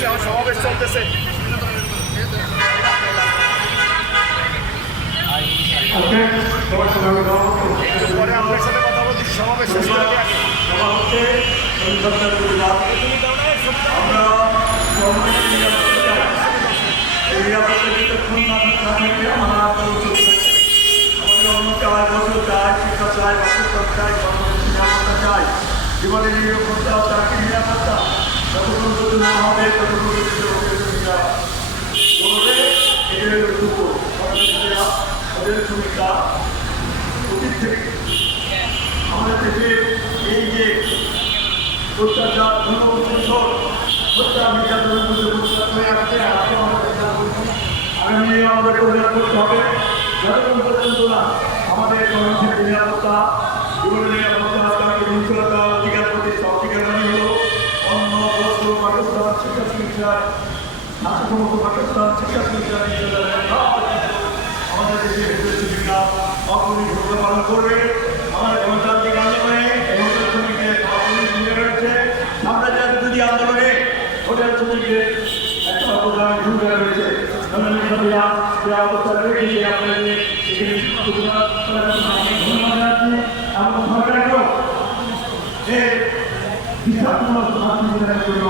চলতেছে, আমার সমাবেশ চলতেছে। পরে আপনার সাথে কথা বলছি, সমাবেশ শেষ করে দিয়ে আগে। জীবনের নিরাপত্তা, চাকরি নিরাপত্তা যতক্ষণ পর্যন্ত না হবে ততক্ষণ ওদের ভূমিকা অতীত থেকে আমাদের দেশের এই যে অত্যাচার হত্যা নির্যাতনের মধ্যে হয়ে আসছে, আগামী আমাদেরকে উল্লেখ করতে হবে যতক্ষণ পর্যন্ত না আমাদের মানুষের নিরাপত্তা, জীবনের নিরাপত্তা, তাকে নিশ্চয়তা অধিকার প্রতি অধিকার মানে হল অন্য বস্ত্র পাকিস্তান শিক্ষা চিকিৎসায় সমস্ত পাকিস্তান শিক্ষা চিকিৎসার আমাদের দেশের ভূমিকা অগ্রণী ভূমিকা পালন করবে। আমাদের গণতান্ত্রিক আন্দোলনে হোটেল শ্রমিকদের অগ্রণী ভূমিকা রয়েছে। সাম্রাজ্যের বিরোধী আন্দোলনে হোটেল শ্রমিকদের একটা অবদান ভূমিকা রয়েছে। যে অবস্থা রয়েছে আপনাদের সরকারকেও এর হিসাব জন্য